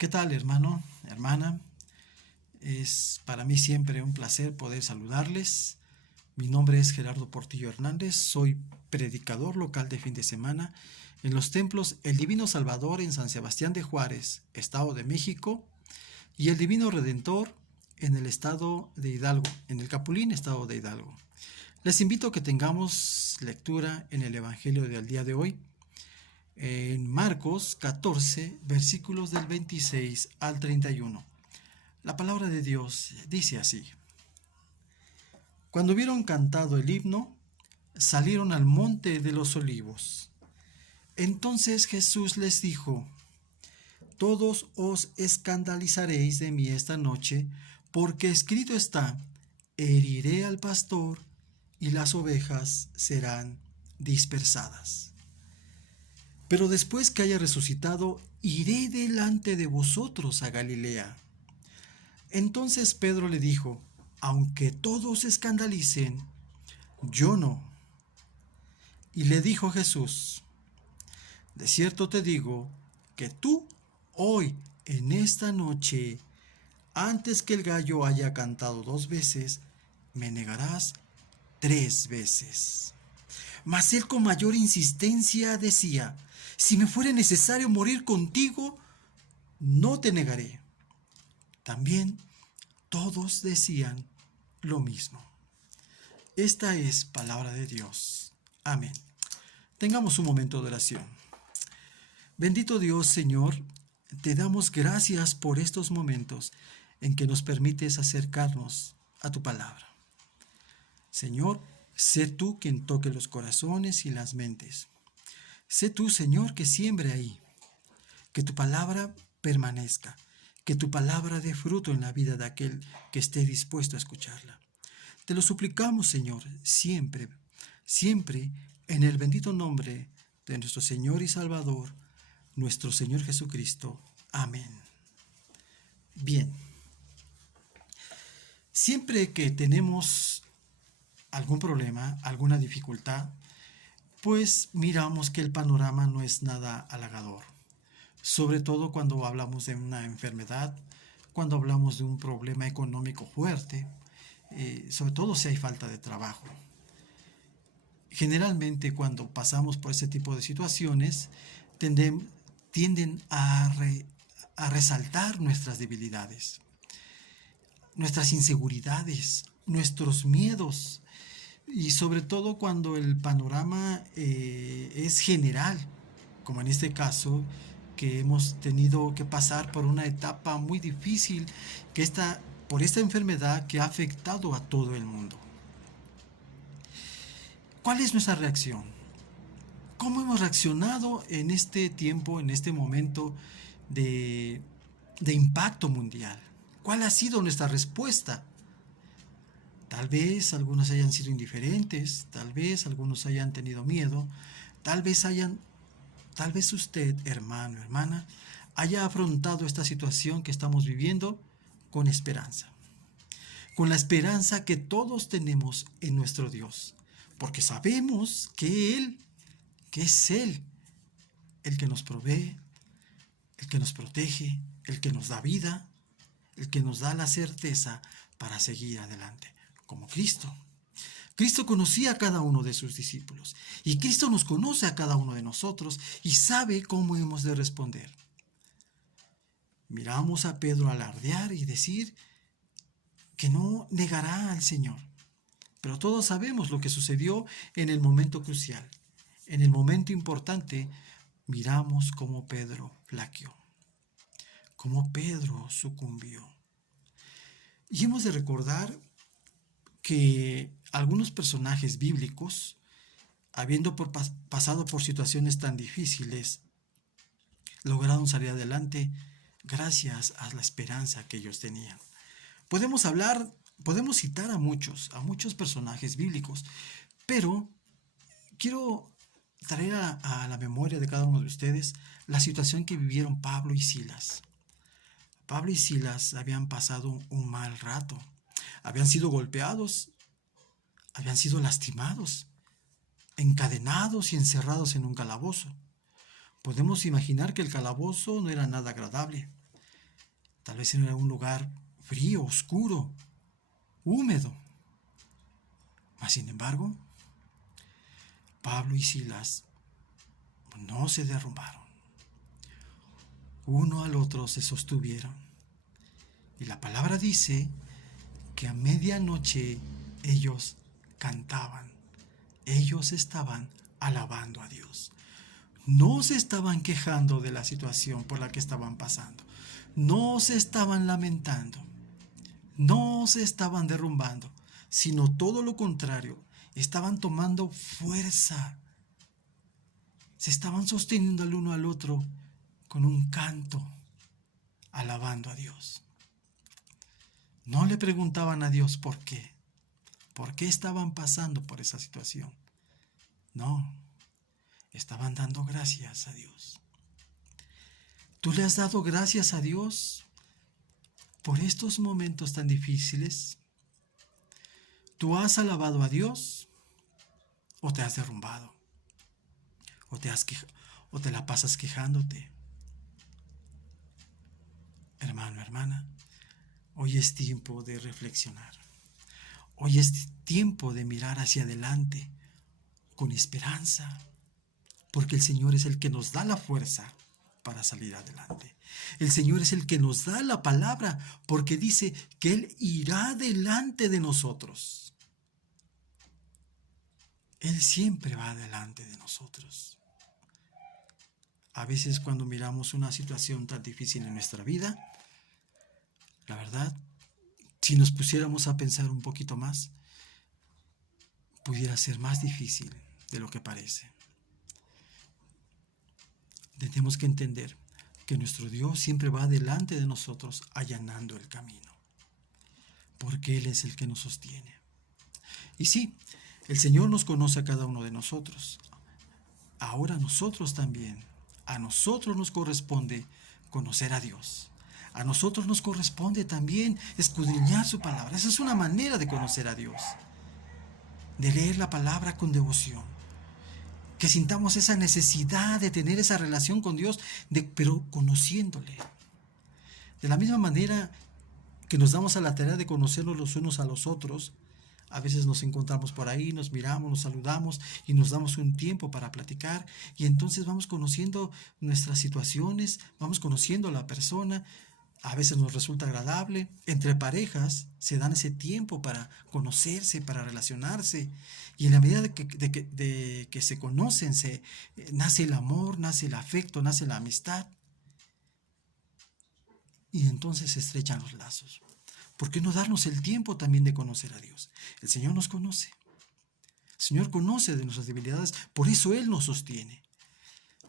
¿Qué tal, hermano, hermana? Es para mí siempre un placer poder saludarles. Mi nombre es Gerardo Portillo Hernández, soy predicador local de fin de semana en los templos El Divino Salvador en San Sebastián de Juárez, Estado de México, y El Divino Redentor en el estado de Hidalgo, en el Capulín, estado de Hidalgo. Les invito a que tengamos lectura en el Evangelio del día de hoy, en Marcos 14, versículos del 26 al 31. La palabra de Dios dice así: Cuando hubieron cantado el himno, salieron al monte de los olivos. Entonces Jesús les dijo: Todos os escandalizaréis de mí esta noche, porque escrito está: heriré al pastor y las ovejas serán dispersadas. Pero después que haya resucitado, iré delante de vosotros a Galilea. Entonces Pedro le dijo: aunque todos se escandalicen, yo no. Y le dijo Jesús: de cierto te digo que tú hoy, en esta noche, antes que el gallo haya cantado 2 veces, me negarás 3 veces. Mas él con mayor insistencia decía: si me fuere necesario morir contigo, no te negaré. También todos decían lo mismo. Esta es palabra de Dios. Amén. Tengamos un momento de oración. Bendito Dios, Señor, te damos gracias por estos momentos en que nos permites acercarnos a tu palabra. Señor, sé tú quien toque los corazones y las mentes. Sé tú, Señor, que siembre ahí, que tu palabra permanezca, que tu palabra dé fruto en la vida de aquel que esté dispuesto a escucharla. Te lo suplicamos, Señor, siempre, siempre, en el bendito nombre de nuestro Señor y Salvador, nuestro Señor Jesucristo. Amén. Bien, siempre que tenemos algún problema, alguna dificultad, pues miramos que el panorama no es nada halagador. Sobre todo cuando hablamos de una enfermedad, cuando hablamos de un problema económico fuerte, sobre todo si hay falta de trabajo. Generalmente cuando pasamos por ese tipo de situaciones, tienden a resaltar nuestras debilidades, nuestras inseguridades, nuestros miedos, y sobre todo cuando el panorama es general, como en este caso, que hemos tenido que pasar por una etapa muy difícil, por esta enfermedad que ha afectado a todo el mundo. ¿Cuál es nuestra reacción? ¿Cómo hemos reaccionado en este tiempo, en este momento de, de impacto mundial? ¿Cuál ha sido nuestra respuesta? Tal vez algunos hayan sido indiferentes, tal vez algunos hayan tenido miedo, tal vez usted, hermano, hermana, haya afrontado esta situación que estamos viviendo con esperanza. Con la esperanza que todos tenemos en nuestro Dios. Porque sabemos que es Él, el que nos provee, el que nos protege, el que nos da vida, el que nos da la certeza para seguir adelante, como Cristo. Cristo conocía a cada uno de sus discípulos y Cristo nos conoce a cada uno de nosotros y sabe cómo hemos de responder. Miramos a Pedro alardear y decir que no negará al Señor, pero todos sabemos lo que sucedió en el momento crucial. En el momento importante, miramos cómo Pedro flaqueó, cómo Pedro sucumbió. Y hemos de recordar que algunos personajes bíblicos, habiendo pasado por situaciones tan difíciles, lograron salir adelante gracias a la esperanza que ellos tenían. Podemos citar a muchos personajes bíblicos, pero quiero traer a la memoria de cada uno de ustedes la situación que vivieron Pablo y Silas. Pablo y Silas habían pasado un mal rato, habían sido golpeados, habían sido lastimados, encadenados y encerrados en un calabozo. Podemos imaginar que el calabozo no era nada agradable. Tal vez era un lugar frío, oscuro, húmedo. Mas sin embargo, Pablo y Silas no se derrumbaron. Uno al otro se sostuvieron. Y la palabra dice que a medianoche ellos cantaban. Ellos estaban alabando a Dios. No se estaban quejando de la situación por la que estaban pasando. No se estaban lamentando. No se estaban derrumbando, sino todo lo contrario. Estaban tomando fuerza. Se estaban sosteniendo el uno al otro con un canto, alabando a Dios. No le preguntaban a Dios por qué. ¿Por qué estaban pasando por esa situación? No, estaban dando gracias a Dios. ¿Tú le has dado gracias a Dios por estos momentos tan difíciles? ¿Tú has alabado a Dios o te has derrumbado? ¿O te la pasas quejándote? Hermano, hermana, hoy es tiempo de reflexionar. Hoy es tiempo de mirar hacia adelante con esperanza, porque el Señor es el que nos da la fuerza para salir adelante. El Señor es el que nos da la palabra, porque dice que Él irá delante de nosotros. Él siempre va delante de nosotros. A veces cuando miramos una situación tan difícil en nuestra vida, la verdad, si nos pusiéramos a pensar un poquito más, pudiera ser más difícil de lo que parece. Tenemos que entender que nuestro Dios siempre va delante de nosotros allanando el camino, porque Él es el que nos sostiene. Y sí, el Señor nos conoce a cada uno de nosotros. Ahora nosotros también, a nosotros nos corresponde conocer a Dios. A nosotros nos corresponde también escudriñar su palabra. Esa es una manera de conocer a Dios, de leer la palabra con devoción. Que sintamos esa necesidad de tener esa relación con Dios, pero conociéndole. De la misma manera que nos damos a la tarea de conocernos los unos a los otros, a veces nos encontramos por ahí, nos miramos, nos saludamos y nos damos un tiempo para platicar, y entonces vamos conociendo nuestras situaciones, vamos conociendo a la persona. A veces nos resulta agradable. Entre parejas se dan ese tiempo para conocerse, para relacionarse. Y en la medida de que se conocen, nace el amor, nace el afecto, nace la amistad. Y entonces se estrechan los lazos. ¿Por qué no darnos el tiempo también de conocer a Dios? El Señor nos conoce. El Señor conoce de nuestras debilidades, por eso Él nos sostiene.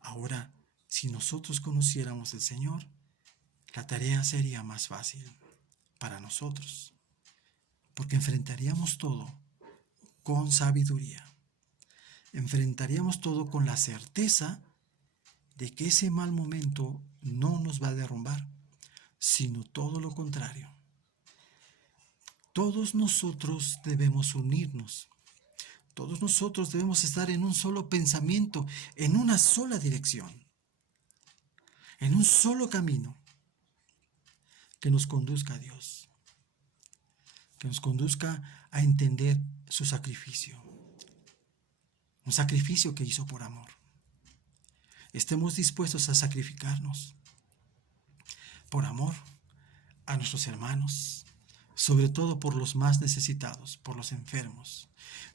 Ahora, si nosotros conociéramos al Señor, la tarea sería más fácil para nosotros, porque enfrentaríamos todo con sabiduría. Enfrentaríamos todo con la certeza de que ese mal momento no nos va a derrumbar, sino todo lo contrario. Todos nosotros debemos unirnos. Todos nosotros debemos estar en un solo pensamiento, en una sola dirección, en un solo camino que nos conduzca a Dios, que nos conduzca a entender su sacrificio, un sacrificio que hizo por amor. Estemos dispuestos a sacrificarnos por amor a nuestros hermanos, sobre todo por los más necesitados, por los enfermos.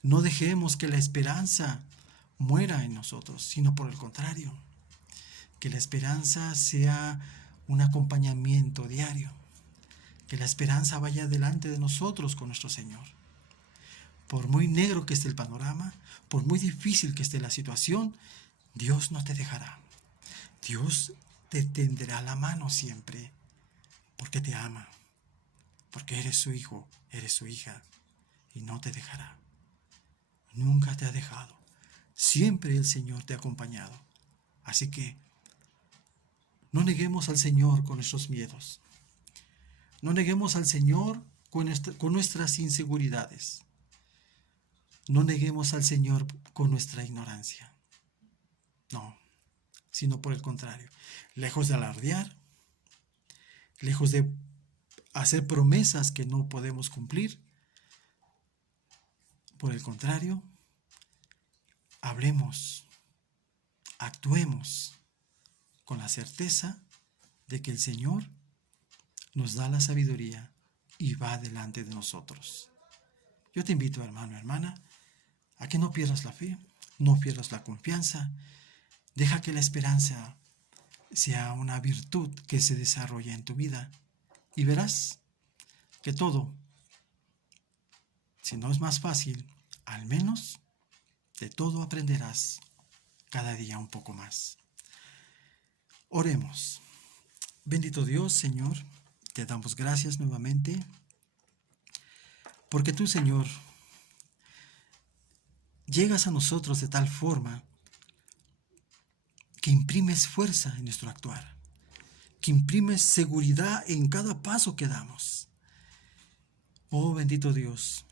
No dejemos que la esperanza muera en nosotros, sino por el contrario, que la esperanza sea un acompañamiento diario, que la esperanza vaya delante de nosotros con nuestro Señor. Por muy negro que esté el panorama, por muy difícil que esté la situación, Dios no te dejará. Dios te tenderá la mano siempre, porque te ama, porque eres su hijo, eres su hija, y no te dejará. Nunca te ha dejado. Siempre el Señor te ha acompañado. Así que no neguemos al Señor con nuestros miedos. No neguemos al Señor con nuestras inseguridades. No neguemos al Señor con nuestra ignorancia. No, sino por el contrario. Lejos de alardear, lejos de hacer promesas que no podemos cumplir. Por el contrario, hablemos, actuemos con la certeza de que el Señor nos da la sabiduría y va delante de nosotros. Yo te invito, hermano, hermana, a que no pierdas la fe, no pierdas la confianza. Deja que la esperanza sea una virtud que se desarrolle en tu vida y verás que todo, si no es más fácil, al menos de todo aprenderás cada día un poco más. Oremos. Bendito Dios, Señor, te damos gracias nuevamente, porque tú, Señor, llegas a nosotros de tal forma que imprimes fuerza en nuestro actuar, que imprimes seguridad en cada paso que damos. Oh bendito Dios,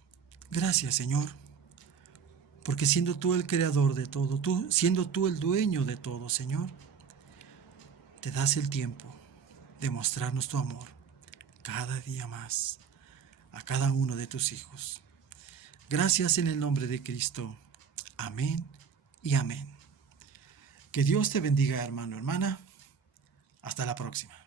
gracias, Señor, porque siendo tú el creador de todo, siendo tú el dueño de todo, Señor, te das el tiempo de mostrarnos tu amor cada día más a cada uno de tus hijos. Gracias en el nombre de Cristo. Amén y amén. Que Dios te bendiga, hermano, hermana. Hasta la próxima.